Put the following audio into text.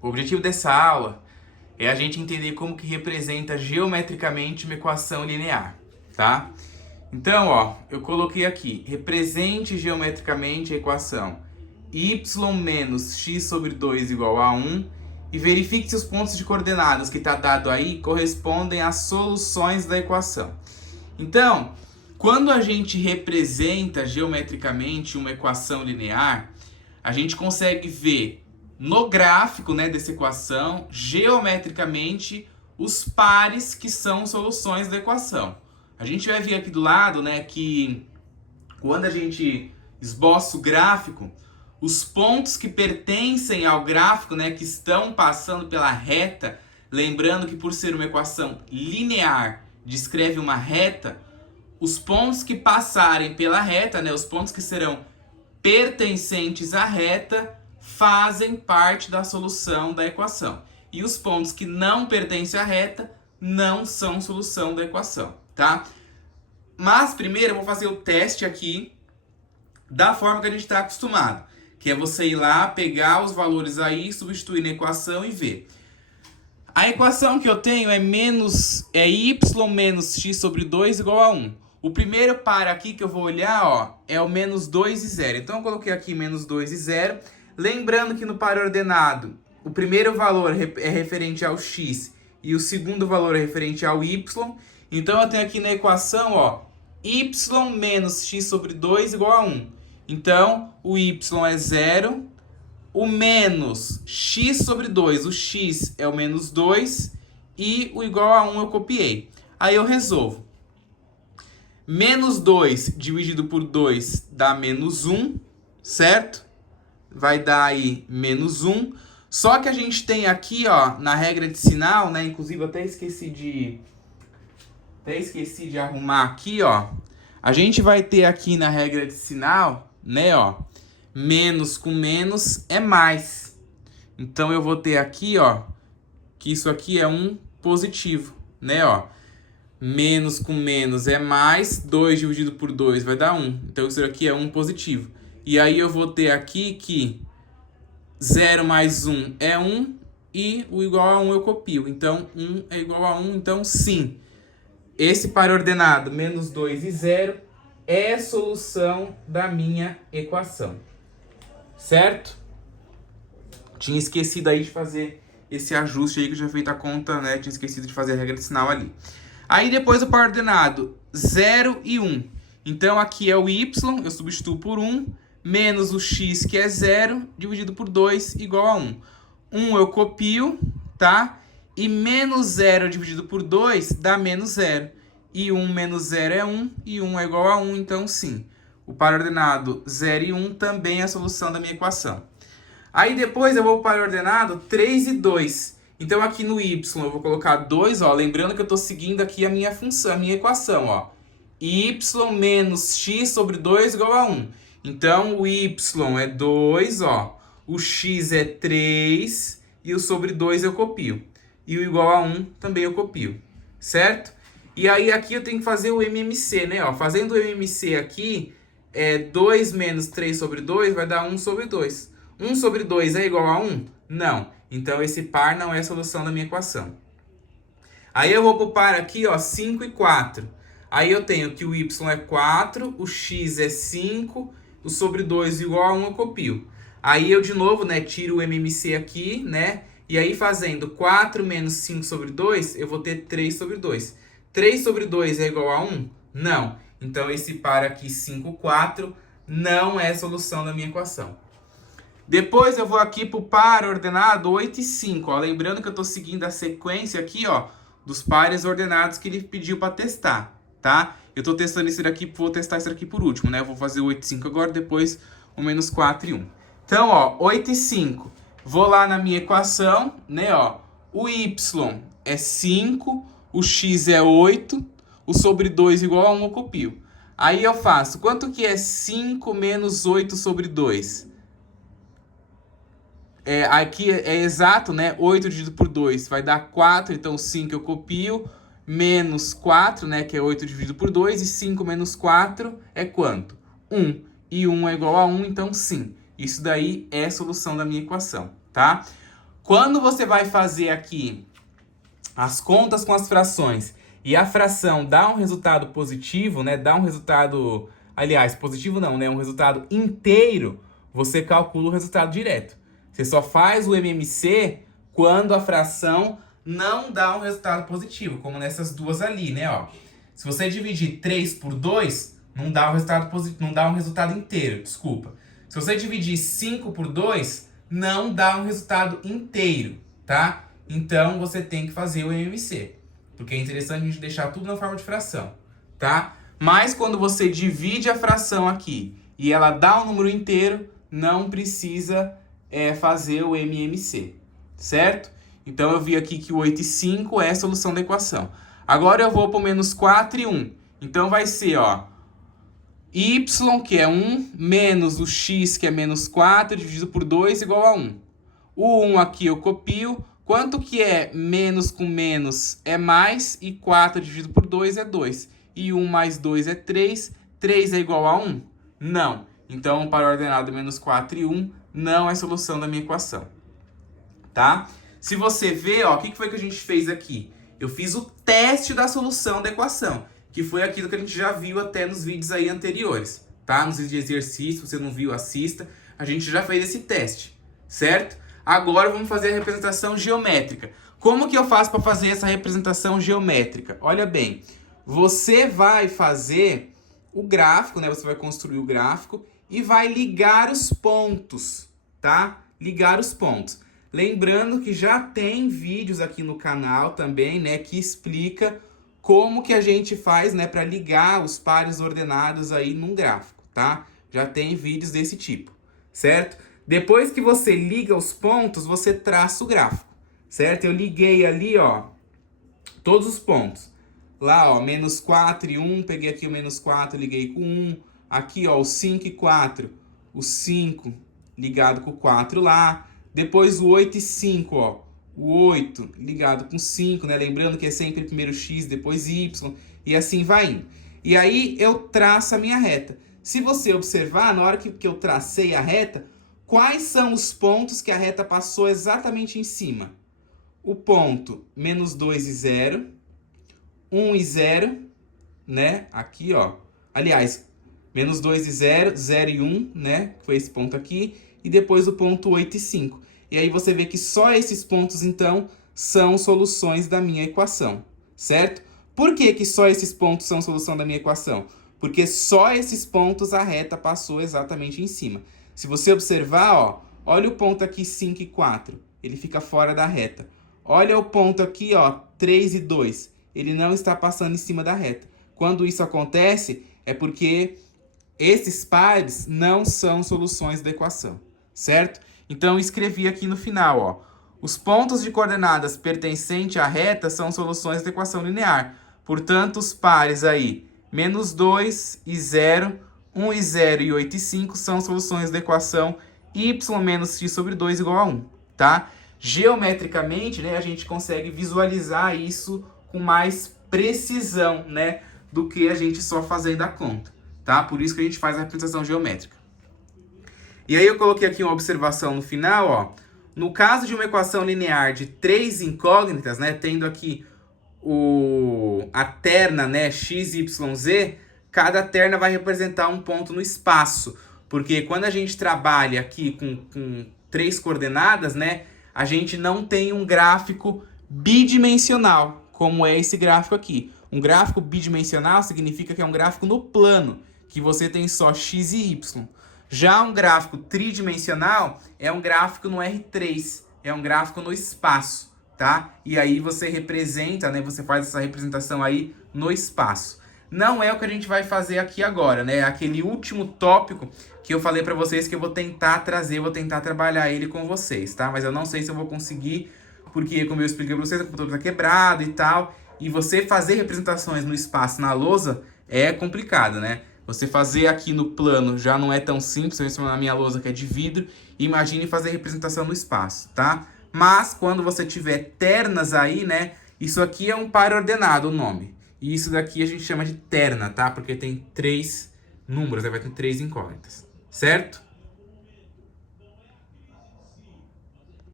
O objetivo dessa aula é a gente entender como que representa geometricamente uma equação linear, tá? Então, ó, eu coloquei aqui, represente geometricamente a equação y menos x sobre 2 igual a 1 e verifique se os pontos de coordenadas que está dado aí correspondem às soluções da equação. Então, quando a gente representa geometricamente uma equação linear, a gente consegue ver no gráfico, né, dessa equação, geometricamente, os pares que são soluções da equação. A gente vai ver aqui do lado, né, que quando a gente esboça o gráfico, os pontos que pertencem ao gráfico, né, que estão passando pela reta, lembrando que por ser uma equação linear, descreve uma reta, os pontos que passarem pela reta, né, os pontos que serão pertencentes à reta, fazem parte da solução da equação. E os pontos que não pertencem à reta não são solução da equação, tá? Mas primeiro eu vou fazer o teste aqui da forma que a gente está acostumado, que é você ir lá, pegar os valores aí, substituir na equação e ver. A equação que eu tenho é y menos x sobre 2 igual a 1. O primeiro par aqui que eu vou olhar, ó, é o menos 2 e 0. Então eu coloquei aqui menos 2 e 0. Lembrando que no par ordenado, o primeiro valor é referente ao x e o segundo valor é referente ao y. Então eu tenho aqui na equação, ó, y menos x sobre 2 igual a 1. Então o y é 0, o menos x sobre 2, o x é o menos 2 e o igual a 1 eu copiei. Aí eu resolvo. Menos 2 dividido por 2 dá menos 1, certo? Vai dar aí menos 1. Só que a gente tem aqui, ó, na regra de sinal, né? Inclusive eu até esqueci de arrumar aqui, ó. A gente vai ter aqui na regra de sinal, né, ó, menos com menos é mais. Então eu vou ter aqui, ó, que isso aqui é um positivo, né, ó. Menos com menos é mais, 2 dividido por 2 vai dar 1. Então isso aqui é um positivo. E aí eu vou ter aqui que 0 mais 1 é 1 e o igual a 1 eu copio. Então 1 é igual a 1, então sim. Esse par ordenado, menos 2 e 0, é a solução da minha equação. Certo? Tinha esquecido aí de fazer esse ajuste aí que eu já feito a conta, né? Tinha esquecido de fazer a regra de sinal ali. Aí depois o par ordenado, 0 e 1. Então aqui é o y, eu substituo por 1, menos o x, que é 0, dividido por 2, igual a 1. 1 eu copio, tá? E menos 0 dividido por 2 dá menos 0. E 1 menos 0 é 1, e 1 é igual a 1, então sim. O par ordenado 0 e 1 também é a solução da minha equação. Aí depois eu vou para o par ordenado 3 e 2. Então aqui no y eu vou colocar 2, ó, lembrando que eu estou seguindo aqui a minha função, a minha equação, ó. Y menos x sobre 2 igual a 1. Então o y é 2, ó, o x é 3 e o sobre 2 eu copio. E o igual a 1 também eu copio, certo? E aí aqui eu tenho que fazer o MMC, né? Ó, fazendo o MMC aqui, 2 menos 3 sobre 2 vai dar 1 sobre 2. 1 sobre 2 é igual a 1? Não. Então esse par não é a solução da minha equação. Aí eu vou para o par aqui, ó, 5 e 4. Aí eu tenho que o y é 4, o x é 5, o sobre 2 igual a 1 eu copio. Aí eu de novo, né, tiro o MMC aqui, né? E aí fazendo 4 menos 5 sobre 2, eu vou ter 3 sobre 2. 3 sobre 2 é igual a 1? Não. Então esse par aqui, 5, 4, não é a solução da minha equação. Depois eu vou aqui para o par ordenado 8 e 5. Ó. Lembrando que eu estou seguindo a sequência aqui, ó, dos pares ordenados que ele pediu para testar, tá? Eu estou testando isso daqui, vou testar isso aqui por último, né? Eu vou fazer o 8 e 5 agora, depois o menos 4 e 1. Então, ó, 8 e 5. Vou lá na minha equação, né, ó. O y é 5, o x é 8, o sobre 2 igual a 1 eu copio. Aí eu faço, quanto que é 5 menos 8 sobre 2? Aqui é exato, né? 8 dividido por 2 vai dar 4, então 5 eu copio. Menos 4, né? Que é 8 dividido por 2. E 5 menos 4 é quanto? 1. E 1 é igual a 1, então sim. Isso daí é a solução da minha equação, tá? Quando você vai fazer aqui as contas com as frações e a fração dá um resultado positivo, né? Dá um resultado, aliás, positivo não, né? Um resultado inteiro, você calcula o resultado direto. Você só faz o MMC quando a fração não dá um resultado positivo, como nessas duas ali, né? Ó, se você dividir 3 por 2, não dá um resultado positivo, não dá um resultado inteiro, desculpa. Se você dividir 5 por 2, não dá um resultado inteiro, tá? Então, você tem que fazer o MMC, porque é interessante a gente deixar tudo na forma de fração, tá? Mas quando você divide a fração aqui e ela dá um número inteiro, não precisa fazer o MMC, certo? Então, eu vi aqui que o 8 e 5 é a solução da equação. Agora, eu vou para o menos 4 e 1. Então, vai ser, ó, y, que é 1, menos o x, que é menos 4, dividido por 2, igual a 1. O 1 aqui eu copio. Quanto que é menos com menos é mais, e 4 dividido por 2 é 2. E 1 mais 2 é 3. 3 é igual a 1? Não. Então, para a ordenada menos 4 e 1, não é solução da minha equação. Tá? Se você ver, ó, o que foi que a gente fez aqui? Eu fiz o teste da solução da equação, que foi aquilo que a gente já viu até nos vídeos aí anteriores, tá? Nos vídeos de exercício, se você não viu, assista. A gente já fez esse teste, certo? Agora vamos fazer a representação geométrica. Como que eu faço para fazer essa representação geométrica? Olha bem, você vai fazer o gráfico, né? Você vai construir o gráfico e vai ligar os pontos, tá? Ligar os pontos. Lembrando que já tem vídeos aqui no canal também, né, que explica como que a gente faz, né, para ligar os pares ordenados aí num gráfico, tá? Já tem vídeos desse tipo, certo? Depois que você liga os pontos, você traça o gráfico, certo? Eu liguei ali, ó, todos os pontos. Lá, ó, menos 4 e 1, peguei aqui o menos 4, liguei com 1. Aqui, ó, o 5 e 4, o 5 ligado com o 4 lá. Depois o 8 e 5, ó, o 8 ligado com 5, né? Lembrando que é sempre primeiro x, depois y, e assim vai indo. E aí eu traço a minha reta. Se você observar, na hora que eu tracei a reta, quais são os pontos que a reta passou exatamente em cima? O ponto menos 2 e 0, 1 e 0, né? Aqui, ó. Aliás, menos 2 e 0, 0 e 1, né? Foi esse ponto aqui. E depois o ponto 8 e 5. E aí você vê que só esses pontos, então, são soluções da minha equação, certo? Por que que só esses pontos são solução da minha equação? Porque só esses pontos a reta passou exatamente em cima. Se você observar, ó, olha o ponto aqui 5 e 4, ele fica fora da reta. Olha o ponto aqui, ó, 3 e 2, ele não está passando em cima da reta. Quando isso acontece, é porque esses pares não são soluções da equação, certo? Então, eu escrevi aqui no final, ó, os pontos de coordenadas pertencentes à reta são soluções da equação linear. Portanto, os pares aí, menos 2 e 0, 1 e 0 e 8 e 5 são soluções da equação y menos x sobre 2 igual a 1, tá? Geometricamente, né, a gente consegue visualizar isso com mais precisão, né, do que a gente só fazendo a conta, tá? Por isso que a gente faz a representação geométrica. E aí eu coloquei aqui uma observação no final, ó. No caso de uma equação linear de 3 incógnitas, né, tendo aqui a terna, né, x, y, z, cada terna vai representar um ponto no espaço. Porque quando a gente trabalha aqui com 3 coordenadas, né, a gente não tem um gráfico bidimensional, como é esse gráfico aqui. Um gráfico bidimensional significa que é um gráfico no plano, que você tem só x e y. Já um gráfico tridimensional é um gráfico no R3, é um gráfico no espaço, tá? E aí você representa, né? Você faz essa representação aí no espaço. Não é o que a gente vai fazer aqui agora, né? Aquele último tópico que eu falei pra vocês que eu vou tentar trazer, vou tentar trabalhar ele com vocês, tá? Mas eu não sei se eu vou conseguir, porque como eu expliquei pra vocês, o computador tá quebrado e tal. E você fazer representações no espaço, na lousa, é complicado, né? Você fazer aqui no plano já não é tão simples, eu na minha lousa que é de vidro. Imagine fazer representação no espaço, tá? Mas quando você tiver ternas aí, né? Isso aqui é um par ordenado, o nome. E isso daqui a gente chama de terna, tá? Porque tem 3 números, aí vai ter 3 incógnitas, certo?